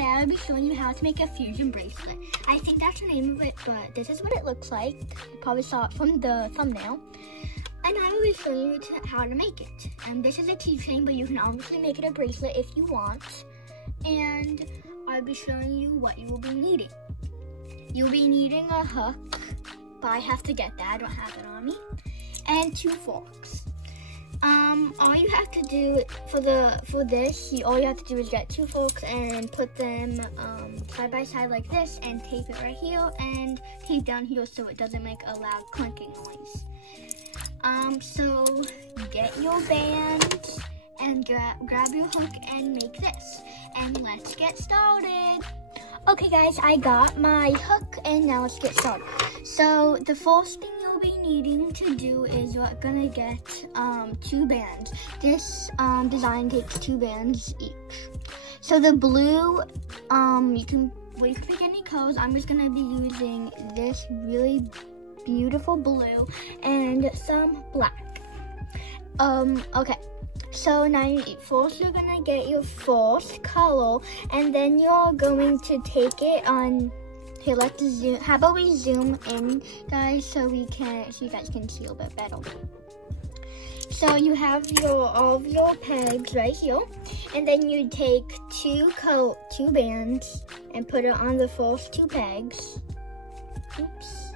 today I will be showing you how to make a fusion bracelet. I think that's the name of it, but this is what it looks like. You probably saw it from the thumbnail. And I will be showing you how to make it. And this is a keychain, but you can obviously make it a bracelet if you want. And I'll be showing you what you will be needing. You'll be needing a hook, but I have to get that, I don't have it on me. And 2 forks. All you have to do for this, all you have to do is get 2 forks and put them side by side like this, and tape it right here and tape down here so it doesn't make a loud clinking noise. So get your band and grab your hook and make this, and let's get started. Okay guys, I got my hook and now let's get started. So the first thing you'll be needing to do is you're gonna get 2 bands. This design takes 2 bands each. So the blue, you can pick any colors. I'm just gonna be using this really beautiful blue and some black. Okay. So now first you're gonna get your first color, and then you're going to take it on. Here, let's zoom. How about we zoom in, guys, so you guys can see a bit better. So you have all of your pegs right here, and then you take 2 bands and put it on the first 2 pegs. Oops.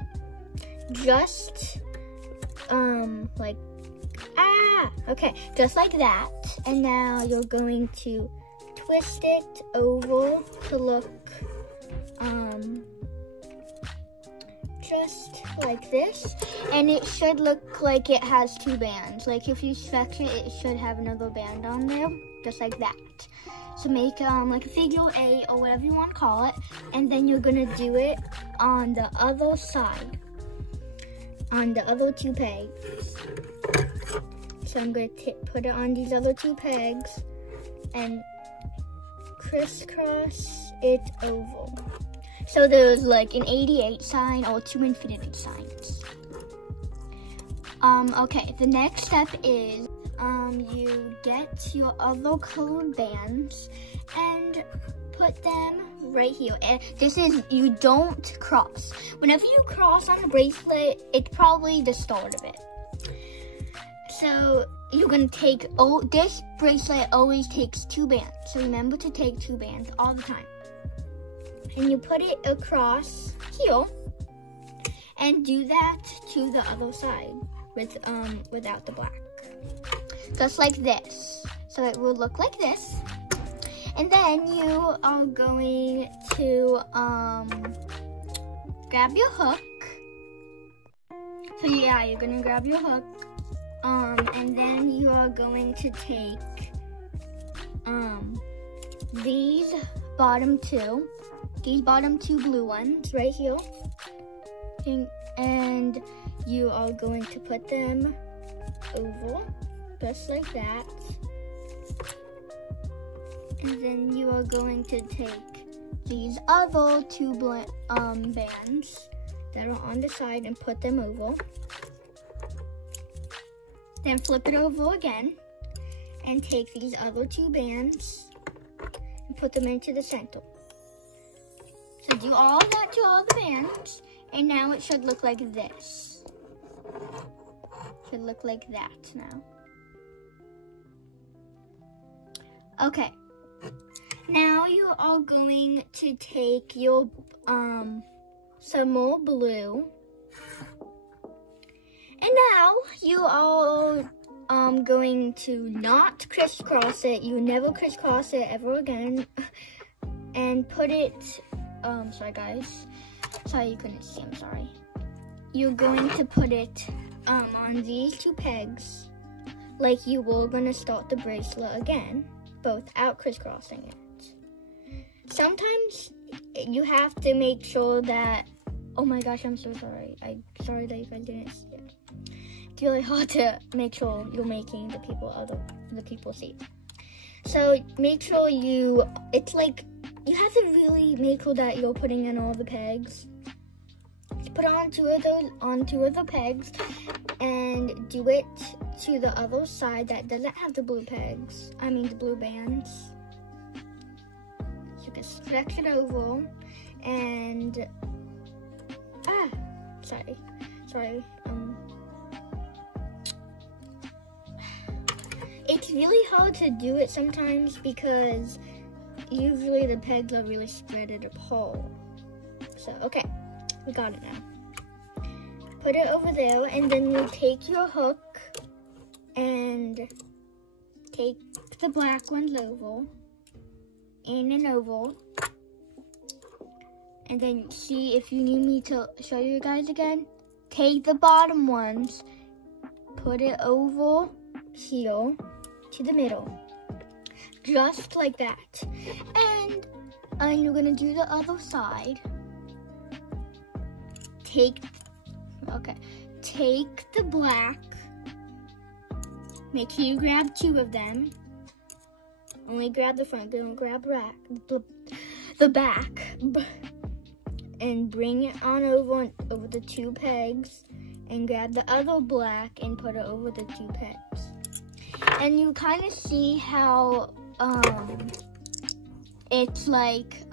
Just like. Okay, just like that. And now you're going to twist it over to look just like this, and it should look like it has 2 bands. Like if you stretch it, it should have another band on there, just like that. So make like a figure 8 or whatever you want to call it, and then you're gonna do it on the other side, on the other 2 pegs. So I'm going to put it on these other 2 pegs and crisscross it over. So there's like an 88 sign or 2 infinity signs. Okay, the next step is you get your other colored bands and put them right here. And this is, you don't cross. Whenever you cross on a bracelet, it's probably the start of it. So you're gonna take, this bracelet always takes 2 bands. So remember to take 2 bands all the time. And you put it across here and do that to the other side without the black. Just like this. So it will look like this. And then you are going to grab your hook. So yeah, you're gonna grab your hook. And then you are going to take these bottom 2 blue ones right here, and you are going to put them over just like that, and then you are going to take these other 2 bands that are on the side and put them over. Then flip it over again and take these other 2 bands and put them into the center. So do all of that to all the bands, and now it should look like this. Should look like that now. Okay. Now you are going to take your some more blue. And now you are going to not crisscross it. You never crisscross it ever again. And put it, sorry guys. Sorry you couldn't see, I'm sorry. You're going to put it on these 2 pegs like you were gonna start the bracelet again, but without crisscrossing it. Sometimes you have to make sure that, oh my gosh, I'm so sorry. I'm sorry that you guys didn't see it. It's really hard to make sure you're making the people see. So make sure it's like, you have to really make sure that you're putting in all the pegs. Just put on 2 of the pegs and do it to the other side that doesn't have the blue pegs. I mean the blue bands. So make a stretched oval, and sorry. It's really hard to do it sometimes because usually the pegs are really spread apart. So, okay, we got it now. Put it over there, and then you take your hook and take the black one's oval in an oval. And then see, if you need me to show you guys again, take the bottom ones, put it over here to the middle, just like that. And you're gonna do the other side. Take the black, make sure you grab 2 of them. Only grab the front, don't grab the back. And bring it on over the 2 pegs, and grab the other black and put it over the 2 pegs. And you kind of see how it's like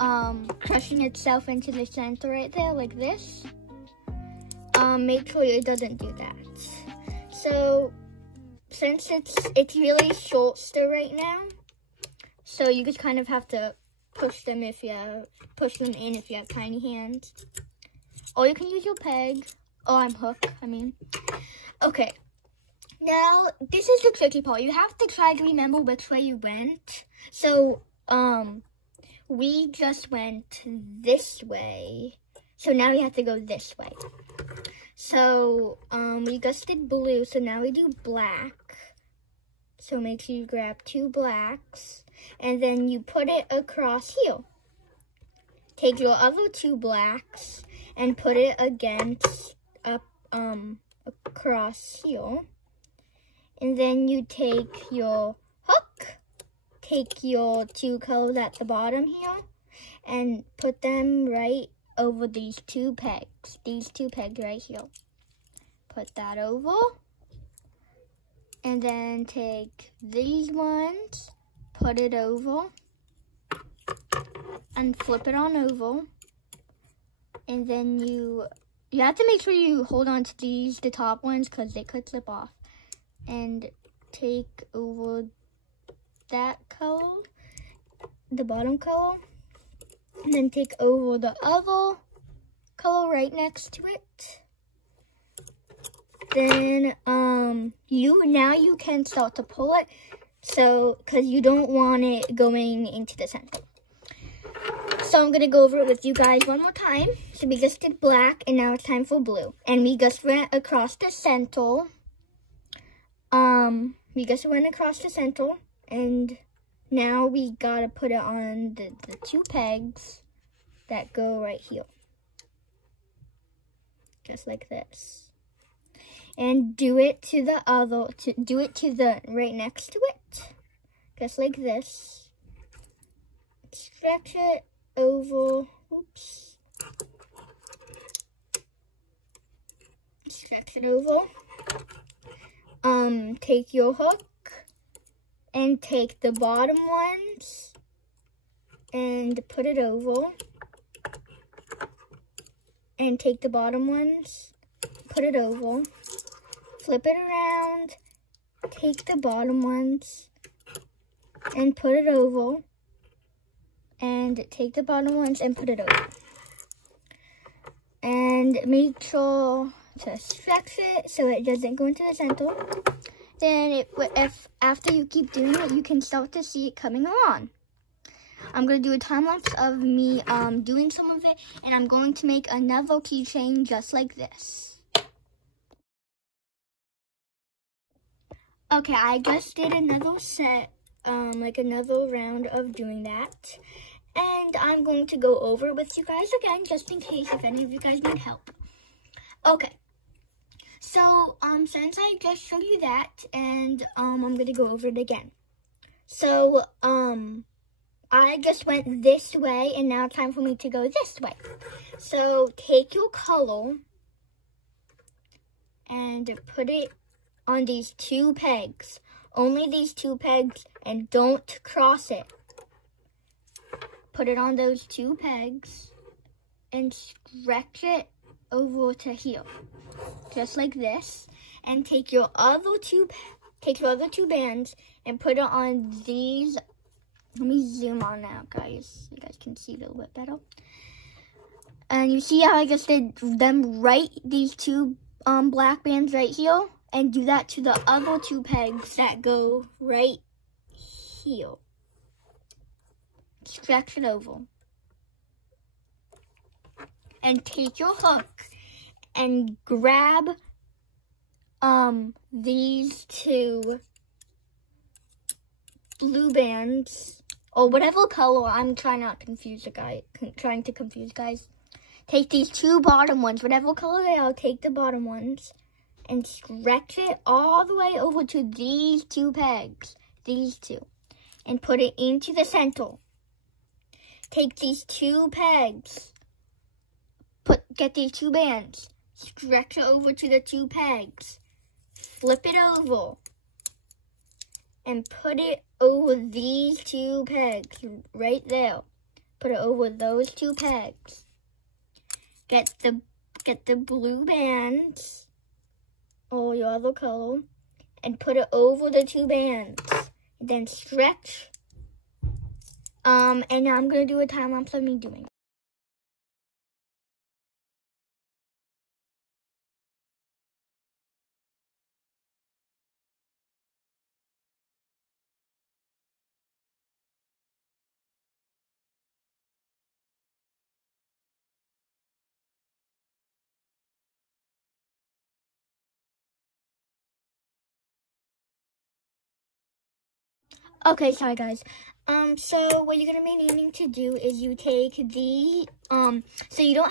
crushing itself into the center right there, like this. Make sure it doesn't do that. So since it's really short still right now, so you just kind of have to push them in if you have tiny hands. Or you can use your peg. Oh, I'm hook, I mean. Okay. Now, this is the tricky part. You have to try to remember which way you went. So, we just went this way. So now we have to go this way. So, we just did blue, so now we do black. So make sure you grab 2 blacks, and then you put it across here. Take your other 2 blacks and put it across here. And then you take your hook, take your 2 colors at the bottom here, and put them right over these 2 pegs. These 2 pegs right here. Put that over. And then take these ones, put it over, and flip it on over. And then you have to make sure you hold on to the top ones, because they could slip off. And take over that color, the bottom color, and then take over the other color right next to it. Then you can start to pull it, so because you don't want it going into the center. So I'm gonna go over it with you guys one more time. So we just did black, and now it's time for blue. And we just went across the center. And now we gotta put it on the 2 pegs that go right here. Just like this. And do it to the right next to it. Just like this. Stretch it over. Oops. Stretch it over. Take your hook and take the bottom ones and put it over. And take the bottom ones, put it over. Flip it around, take the bottom ones and put it over, and take the bottom ones and put it over. And make sure to stretch it so it doesn't go into the center. Then if after you keep doing it, you can start to see it coming on. I'm going to do a time lapse of me doing some of it, and I'm going to make another keychain just like this. Okay, I just did another set, like another round of doing that. And I'm going to go over it with you guys again, just in case if any of you guys need help. Okay, so since I just showed you that, and I'm going to go over it again. So, I just went this way, and now it's time for me to go this way. So, take your color and put it on these 2 pegs. Only these 2 pegs, and don't cross it. put it on those 2 pegs and stretch it over to here, just like this. And take your other two bands and put it on these. Let me zoom on out, guys. You guys can see it a little bit better. And you see how I just did them right, these 2 black bands right here, and do that to the other 2 pegs that go right here. Stretch it over. And take your hook and grab these 2 blue bands, or whatever color. I'm trying to confuse guys. Take these 2 bottom ones, whatever color they are, take the bottom ones and stretch it all the way over to these 2 pegs, these 2, and put it into the center. Take these 2 pegs, get these 2 bands, stretch it over to the 2 pegs, flip it over, and put it over these 2 pegs right there. Put it over those 2 pegs. Get the blue bands or your other color and put it over the 2 bands. And then stretch. And now I'm gonna do a time lapse of me doing it. Okay, sorry guys. So what you're gonna be needing to do is you take the, so you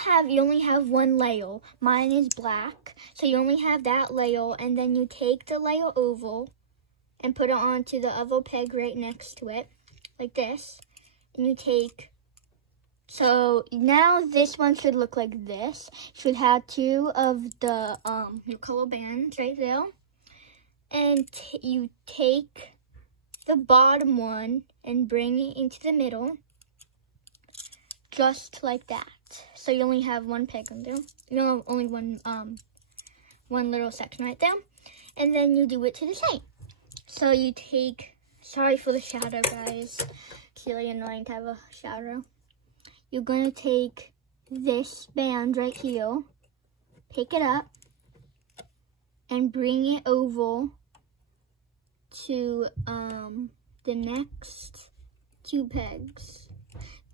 only have 1 layer. Mine is black, so you only have that layer, and then you take the layer over and put it onto the other peg right next to it, like this. And you take, so now this one should look like this. Should have 2 of the, your color bands right there. And you take the bottom one and bring it into the middle, just like that. So you only have 1 peg on there. You have only one little section right there, and then you do it to the same. So you take, sorry for the shadow, guys. It's really annoying to have a shadow. You're gonna take this band right here, pick it up, and bring it over to the next 2 pegs,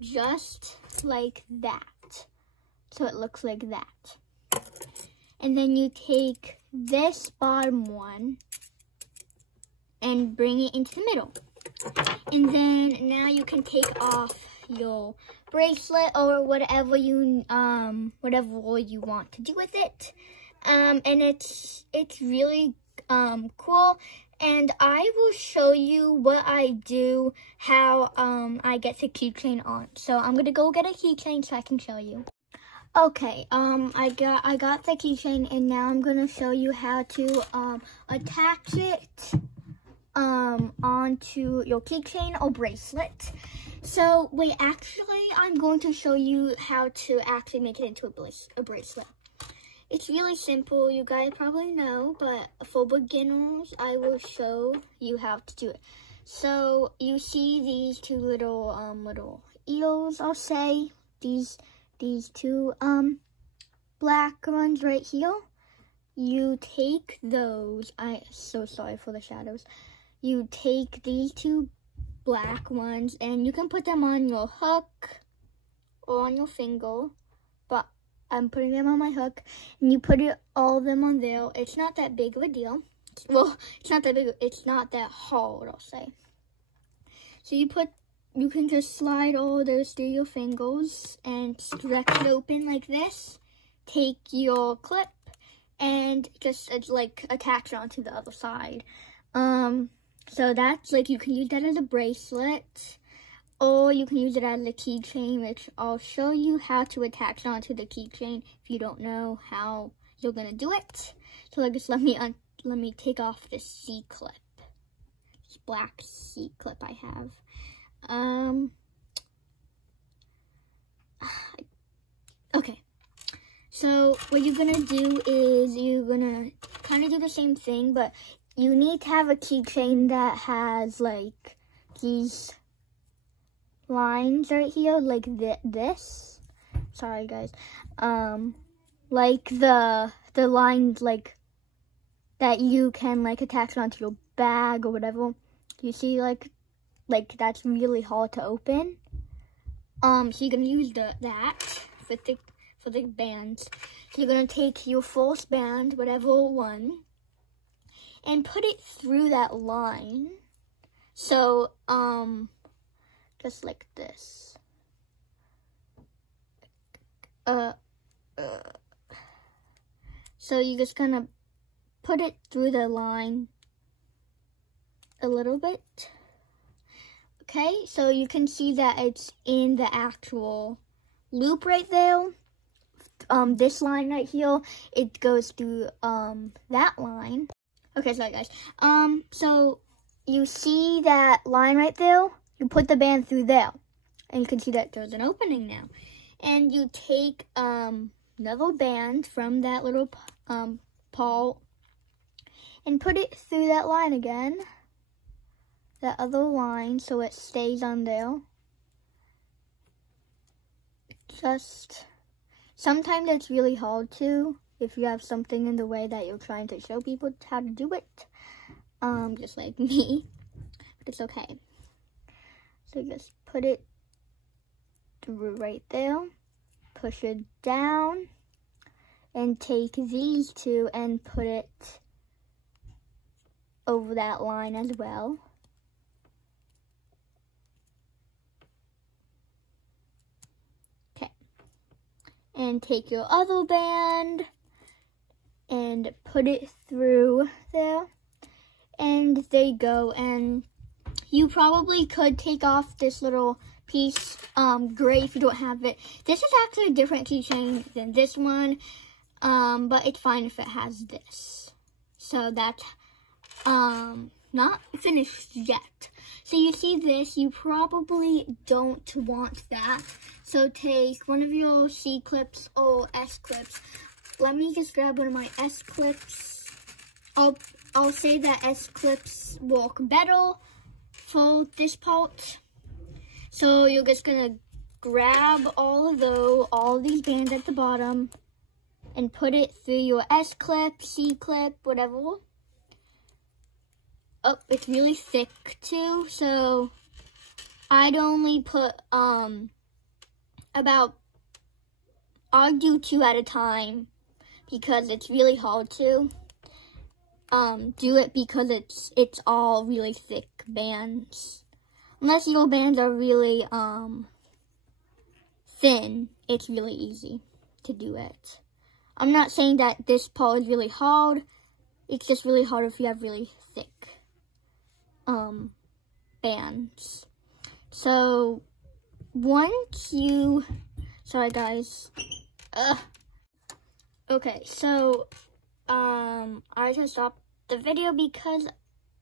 just like that. So it looks like that. And then you take this bottom one and bring it into the middle. And then now you can take off your bracelet or whatever you want to do with it. And it's really cool. And I will show you what I do, how I get the keychain on. So I'm gonna go get a keychain so I can show you. Okay, I got the keychain, and now I'm gonna show you how to attach it onto your keychain or bracelet. So wait, actually I'm going to show you how to actually make it into a bracelet. It's really simple, you guys probably know, but for beginners, I will show you how to do it. So you see these 2 little eels, I'll say, these 2 black ones right here. You take those, I'm so sorry for the shadows. You take these 2 black ones and you can put them on your hook or on your finger, but I'm putting them on my hook, and you put all of them on there. It's not that big of a deal. Well, it's not that big. It's not that hard, I'll say. So you can just slide all of those through your fingers and stretch it open like this. Take your clip and just like attach it onto the other side. So that's like, you can use that as a bracelet, or you can use it as a keychain, which I'll show you how to attach onto the keychain if you don't know how you're gonna do it. So just let me take off this C-clip, this black C-clip I have. Okay, so what you're gonna do is you're gonna kind of do the same thing, but you need to have a keychain that has like these lines right here, like this. Sorry guys. Like the lines like that you can like attach onto your bag or whatever. You see like that's really hard to open. So you're gonna use that for the bands. So you're gonna take your first band, whatever one, and put it through that line. So just like this. So you're just gonna put it through the line a little bit. Okay, so you can see that it's in the actual loop right there. This line right here, it goes through that line. Okay, sorry guys. So you see that line right there? You put the band through there, and you can see that there's an opening now. And you take another band from that little paw and put it through that line again, that other line, so it stays on there. Sometimes it's really hard to, if you have something in the way that you're trying to show people how to do it, just like me, but it's okay. So just put it through right there, push it down, and take these two and put it over that line as well. Okay. And take your other band and put it through there. And there you go. And you probably could take off this little piece, gray if you don't have it. This is actually a different keychain than this one, but it's fine if it has this. So that's not finished yet. So you see this, you probably don't want that. So take one of your C clips or S clips. Let me just grab one of my S clips. I'll say that S clips work better for this part. So you're just gonna grab all these bands at the bottom and put it through your S clip, C clip, whatever. Oh, it's really thick too, so I'd only put I'll do 2 at a time because it's really hard to do it because it's all really thick bands. Unless your bands are really thin, it's really easy to do it. I'm not saying that this part is really hard. It's just really hard if you have really thick bands. So once you, sorry guys. Okay, so I just stopped the video because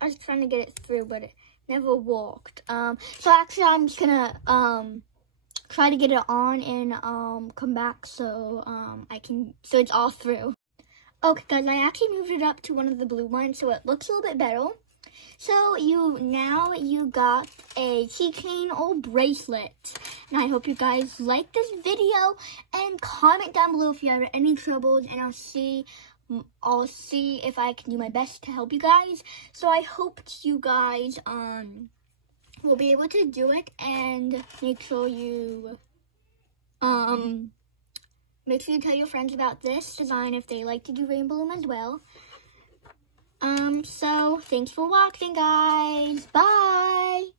I was trying to get it through, but it never worked. So actually I'm just gonna try to get it on and come back so so it's all through. Okay guys, I actually moved it up to one of the blue ones so it looks a little bit better. So now you got a keychain or bracelet. And I hope you guys like this video and comment down below if you have any troubles, and I'll see if I can do my best to help you guys. So I hope you guys will be able to do it, and make sure you tell your friends about this design if they like to do rainbow loom as well. So thanks for watching guys. Bye.